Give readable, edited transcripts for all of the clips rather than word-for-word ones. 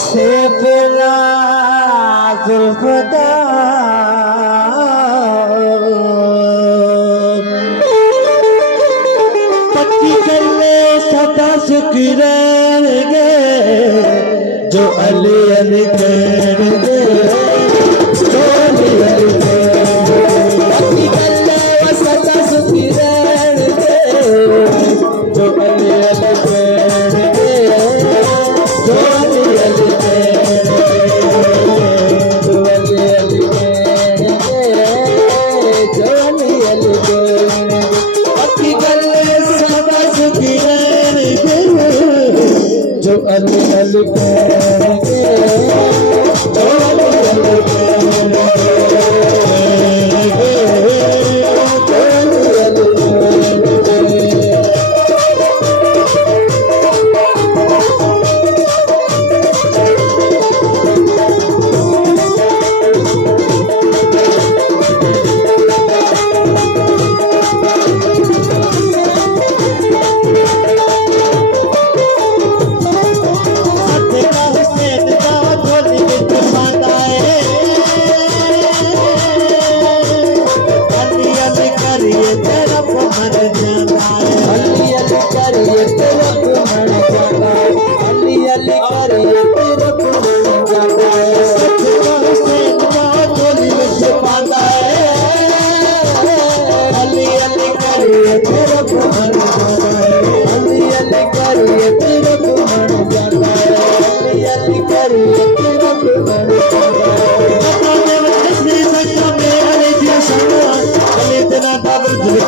शेफला जुल्फदा पक्की कर ले सदा सुखी रहेंगे जो अली अली करेंगे जो अली अली पक्की कर ले वो सदा सुखी रहेंगे जो अली अली करेंगे जो अली अली जो अली अली करेंगे जो अली अली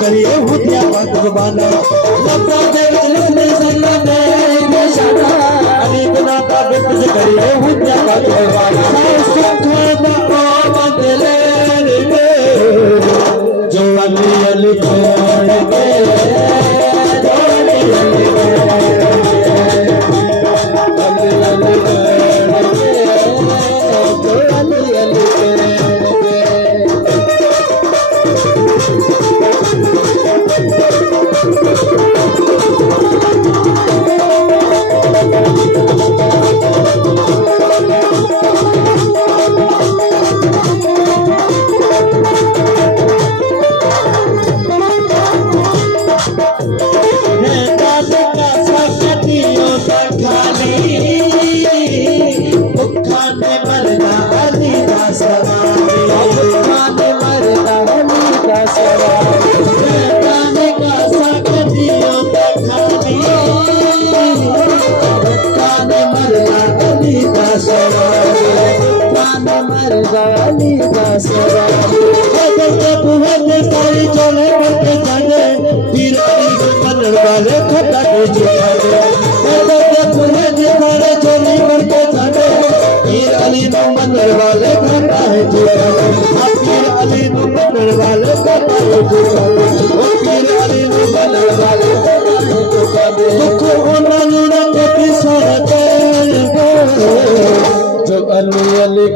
करिए हुदिया बात जुबाना लफ्ज़ों के लिखने सल्ला मेरे शाना अली बिना ताबित करिए हुदिया बात जुबाना सुखों का आमद ले जो अली अली करेंगे जो अली अली जो अली अली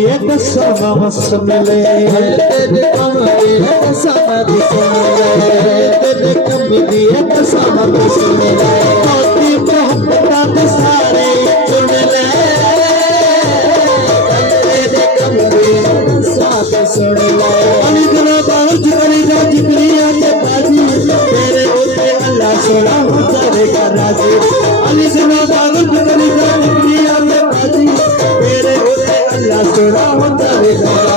मस्त मिले तेरे कम दिए समझ तेरे कम दिए समझ मिले मोती मोहब्बत सारे चुन ले तेरे कम दिए साथ सुन ले अली जना बाज करी जा जिक्रिया के बाजी तेरे ऊपर अल्लाह सोना हो जाएगा राजी अली जना बाज करी जा जिक्रिया के बाजी तेरे ऊपर अल्लाह सोना हो जाएगा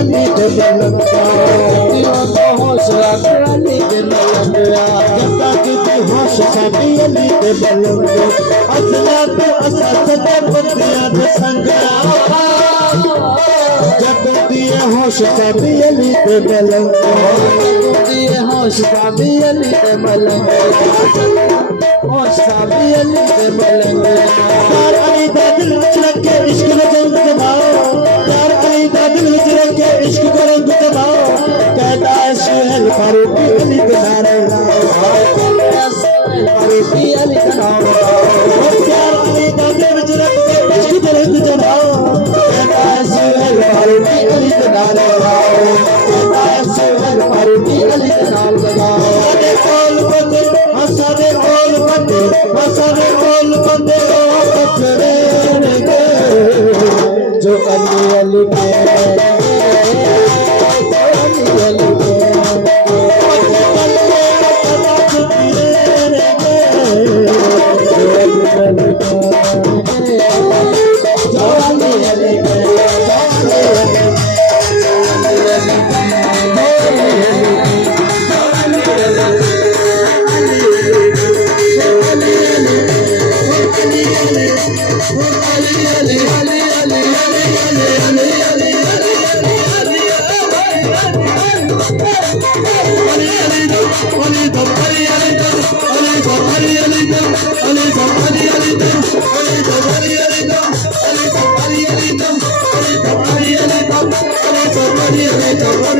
अली दे बलंगा तो होश रख अली दे बलंगा जता की होश साडी अली दे बलंगा असला तो असद दे बंदियां दे संगा जब दिए होश साडी अली दे बलंगा दिए होश साडी अली दे बलंगा होश साडी अली दे बलंगा यार अली दा दिल विच रखे इश्क दा रंग जमाओ यार अली दा दिल विच रखे इश्क दा रंग जमाओ कहता है सुहेल फारूकी अली दे नारे लाओ फारूकी अली दे नारे लाओ यार अली दा दिल विच रखे इश्क दा रंग जमाओ कहता है सुहेल फारूकी अली दे नारे लाओ कहता है सुहेल फारूकी अली दे नारे लाओ साडे कोल बंदे साडे कोल बंदे साडे कोल बंदे पकड़े गे जो अली अली के अली अली Ali